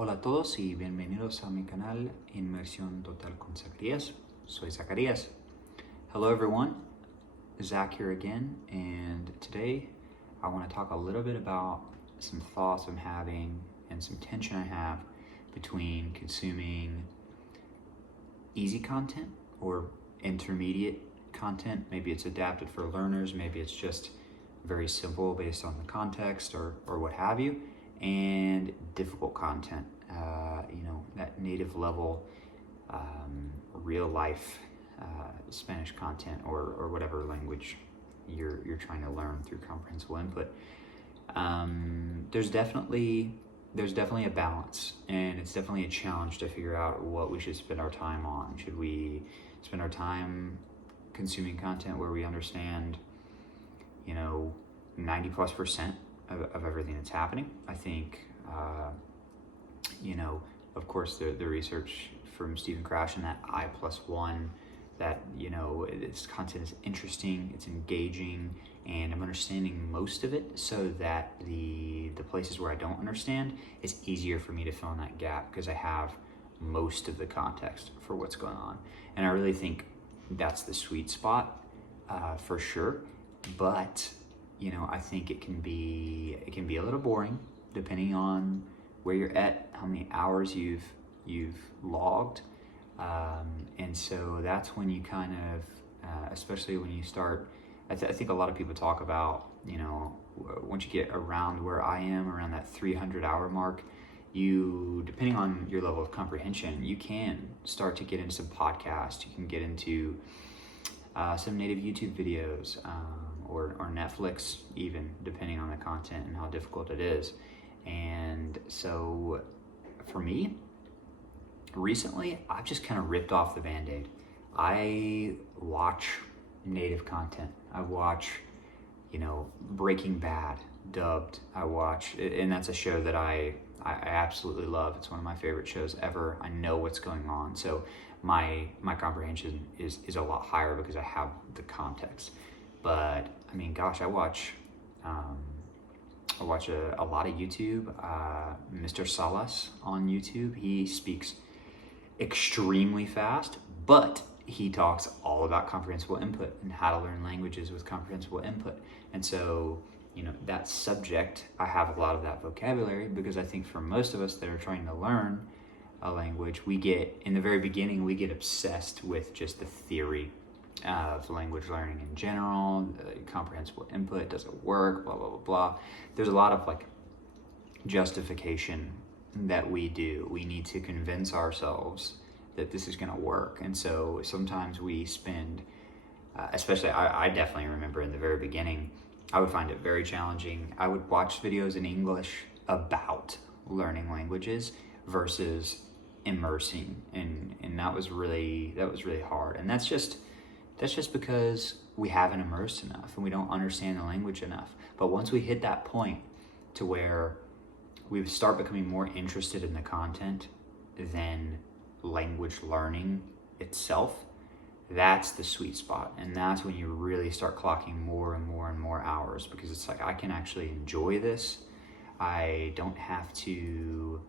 Hola a todos y bienvenidos a mi canal Inmersión Total con Zacarías. Soy Zacarías. Hello everyone, Zach here again, and today I want to talk a little bit about some thoughts I'm having and some tension I have between consuming easy content or intermediate content. Maybe it's adapted for learners, maybe it's just very simple based on the context or what have you, and difficult content, that native level, real life Spanish content or whatever language you're trying to learn through comprehensible input. There's definitely a balance, and it's definitely a challenge to figure out what we should spend our time on. Should we spend our time consuming content where we understand 90+% of everything that's happening? I think of course the research from Stephen Krashen, that I+1, that this content is interesting, it's engaging, and I'm understanding most of it, so that the places where I don't understand, it's easier for me to fill in that gap because I have most of the context for what's going on. And I really think that's the sweet spot, for sure. But I think it can be a little boring depending on where you're at, how many hours you've logged, and so that's when you kind of, especially when you start. I think a lot of people talk about once you get around where I am, around that 300-hour mark, depending on your level of comprehension, you can start to get into some podcasts. You can get into some native YouTube videos, or Netflix, even, depending on the content and how difficult it is. And so for me, recently, I've just kind of ripped off the Band-Aid. I watch native content. I watch, Breaking Bad dubbed. I watch, and that's a show that I absolutely love. It's one of my favorite shows ever. I know what's going on, so my comprehension is a lot higher because I have the context. But I mean, gosh, I watch a lot of YouTube. Mr. Salas on YouTube, he speaks extremely fast, but he talks all about comprehensible input and how to learn languages with comprehensible input. And so, that subject, I have a lot of that vocabulary because I think for most of us that are trying to learn a language, in the very beginning, we get obsessed with just the theory of language learning in general, comprehensible input, does it work, blah, blah, blah, blah. There's a lot of justification that we do. We need to convince ourselves that this is going to work. And so sometimes we spend, especially I definitely remember in the very beginning, I would find it very challenging. I would watch videos in English about learning languages versus immersing, and that was really hard. And that's just because we haven't immersed enough and we don't understand the language enough. But once we hit that point to where we start becoming more interested in the content than language learning itself, that's the sweet spot. And that's when you really start clocking more and more and more hours, because it's like, I can actually enjoy this. I don't have to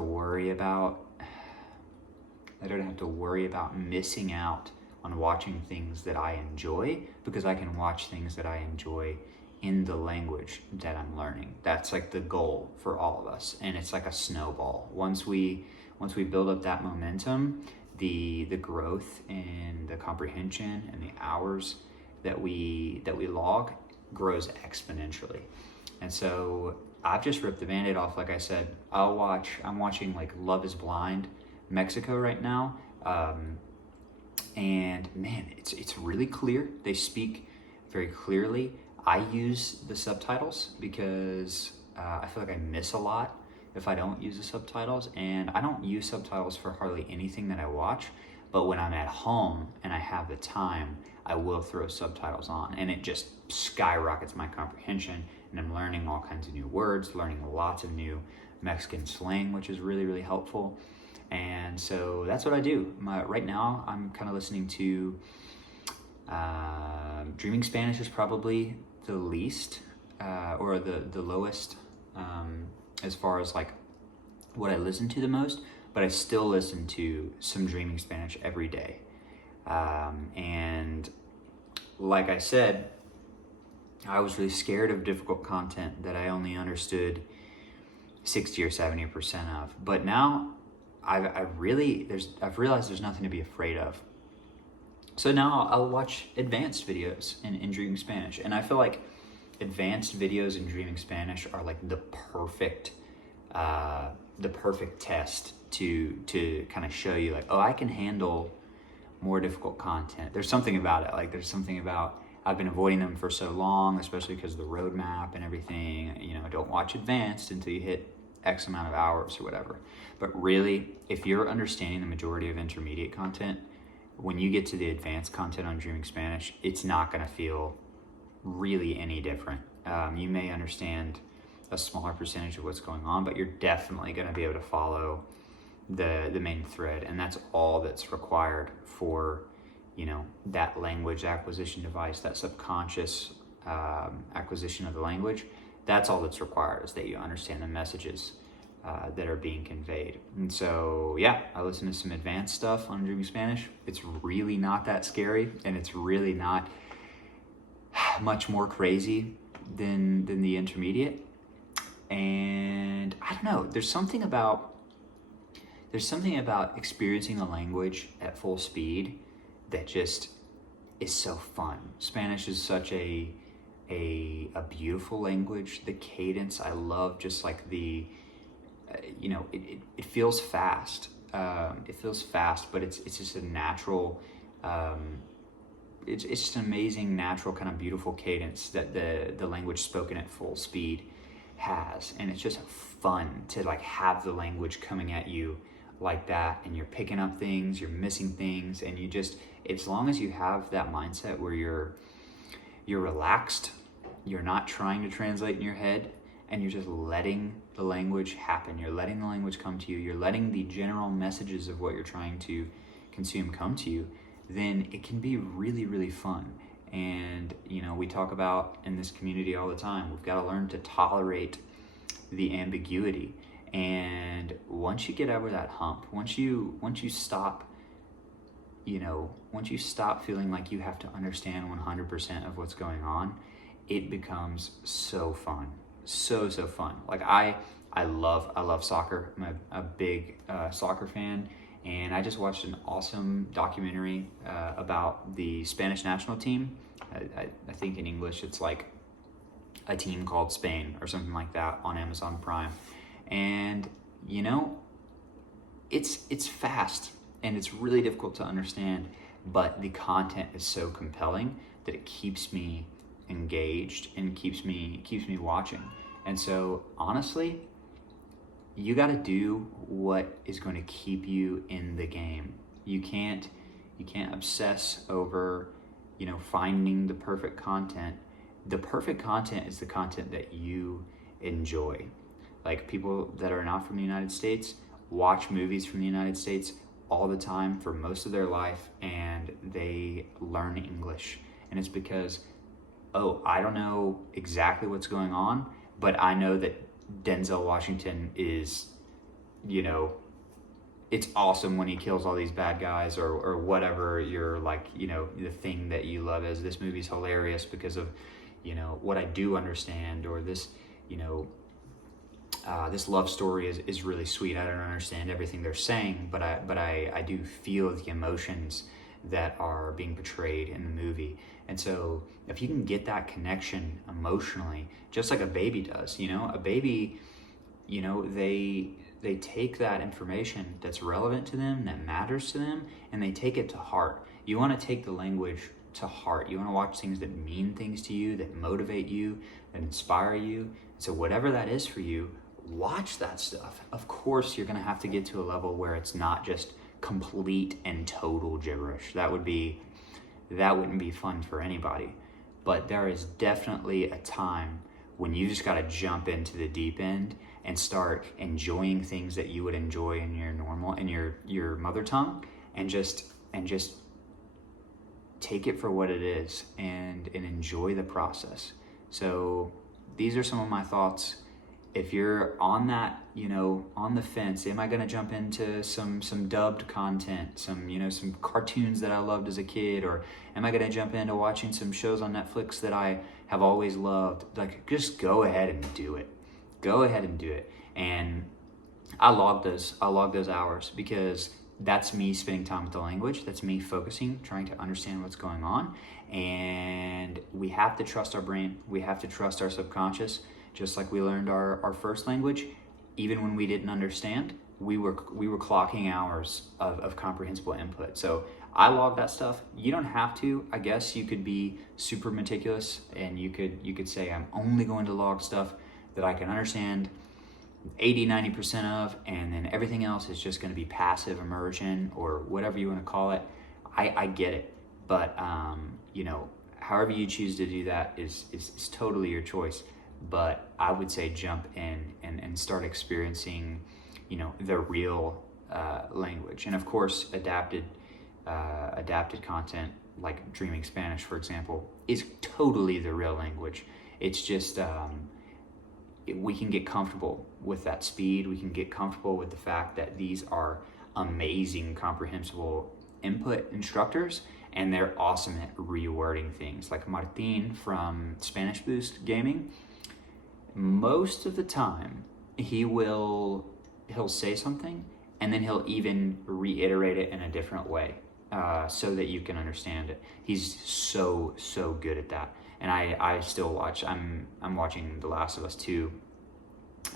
worry about missing out on watching things that I enjoy, because I can watch things that I enjoy in the language that I'm learning. That's like the goal for all of us, and it's like a snowball. Once we build up that momentum, the growth in the comprehension and the hours that we log grows exponentially. And so I've just ripped the Band-Aid off. Like I said, I'm watching Love is Blind Mexico right now. And man, it's really clear. They speak very clearly. I use the subtitles because I feel like I miss a lot if I don't use the subtitles. And I don't use subtitles for hardly anything that I watch, but when I'm at home and I have the time, I will throw subtitles on, and it just skyrockets my comprehension, and I'm learning all kinds of new words, learning lots of new Mexican slang, which is really, really helpful. And so that's what I do. Right now, I'm kind of listening to Dreaming Spanish is probably the least, or the lowest, as far as what I listen to the most, but I still listen to some Dreaming Spanish every day. And like I said, I was really scared of difficult content that I only understood 60 or 70% of. But now I've realized there's nothing to be afraid of. So now I'll watch advanced videos in Dreaming Spanish. And I feel like advanced videos in Dreaming Spanish are like the perfect test to kind of show you like, oh, I can handle more difficult content. There's something about it. Like there's something about, I've been avoiding them for so long, especially because of the roadmap and everything. You know, don't watch advanced until you hit X amount of hours or whatever. But really, if you're understanding the majority of intermediate content, when you get to the advanced content on Dreaming Spanish, it's not going to feel really any different. You may understand a smaller percentage of what's going on, but you're definitely going to be able to follow the main thread, and that's all that's required for, you know, that language acquisition device, that subconscious acquisition of the language. That's all that's required, is that you understand the messages that are being conveyed. And so, yeah, I listen to some advanced stuff on Dreaming Spanish. It's really not that scary, and it's really not much more crazy than the intermediate. And I don't know, there's something about experiencing the language at full speed that just is so fun. Spanish is such a beautiful language. The cadence, I love just like the, you know, it feels fast. It feels fast, but it's just a natural, it's just an amazing, natural, kind of beautiful cadence that the language spoken at full speed has. And it's just fun to like have the language coming at you like that, and you're picking up things, you're missing things, and you just, as long as you have that mindset where you're relaxed, you're not trying to translate in your head, and you're just letting the language happen, you're letting the language come to you, you're letting the general messages of what you're trying to consume come to you, then it can be really, really fun. And, you know, we talk about in this community all the time, we've got to learn to tolerate the ambiguity. And once you get over that hump, once you stop, you know, once you stop feeling like you have to understand 100% of what's going on, it becomes so fun, so fun. Like I love soccer. I'm a big soccer fan, and I just watched an awesome documentary about the Spanish national team. I think in English it's like A Team Called Spain or something like that on Amazon Prime. And, you know, it's fast and it's really difficult to understand, but the content is so compelling that it keeps me engaged and keeps me watching. And so honestly, you got to do what is going to keep you in the game. You can't obsess over, you know, finding the perfect content. The perfect content is the content that you enjoy. Like people that are not from the United States watch movies from the United States all the time for most of their life, and they learn English. And it's because, oh, I don't know exactly what's going on, but I know that Denzel Washington is, you know, it's awesome when he kills all these bad guys, or whatever you're like, you know, the thing that you love is this movie's hilarious because of, you know, what I do understand, or this, you know, this love story is really sweet. I don't understand everything they're saying, but I do feel the emotions that are being portrayed in the movie. And so if you can get that connection emotionally, just like a baby does, you know, a baby, you know, they take that information that's relevant to them, that matters to them, and they take it to heart. You want to take the language to heart. You want to watch things that mean things to you, that motivate you, that inspire you. So whatever that is for you, watch that stuff. Of course, you're going to have to get to a level where it's not just complete and total gibberish. That wouldn't be fun for anybody. But there is definitely a time when you just got to jump into the deep end and start enjoying things that you would enjoy in your mother tongue, and just take it for what it is and enjoy the process. So these are some of my thoughts. if you're on that, on the fence, am I going to jump into some dubbed content, some cartoons that I loved as a kid, or am I going to jump into watching some shows on Netflix that I have always loved? Like, just go ahead and do it. Go ahead and do it. And I log those hours, because that's me spending time with the language. That's me focusing, trying to understand what's going on. And we have to trust our brain. We have to trust our subconscious. Just like we learned our first language, even when we didn't understand, we were clocking hours of comprehensible input. So I log that stuff. You don't have to. I guess you could be super meticulous, and you could say, I'm only going to log stuff that I can understand 80-90% of, and then everything else is just going to be passive immersion, or whatever you want to call it. I get it, but however you choose to do that is totally your choice. But I would say jump in and start experiencing, the real language. And of course, adapted content like Dreaming Spanish, for example, is totally the real language. It's just we can get comfortable with that speed. We can get comfortable with the fact that these are amazing comprehensible input instructors, and they're awesome at rewording things. Like Martin from Spanish Boost Gaming, most of the time he'll say something, and then he'll even reiterate it in a different way, so that you can understand it. He's so good at that. And I still watch. I'm watching The Last of Us 2,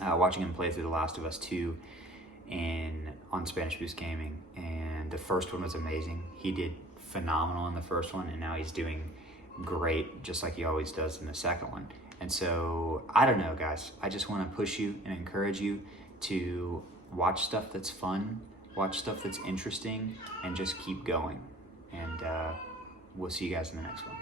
watching him play through The Last of Us 2 on Spanish Boost Gaming. And the first one was amazing. He did phenomenal in the first one, and now he's doing great, just like he always does in the second one. And so, I don't know, guys. I just want to push you and encourage you to watch stuff that's fun, watch stuff that's interesting, and just keep going. And we'll see you guys in the next one.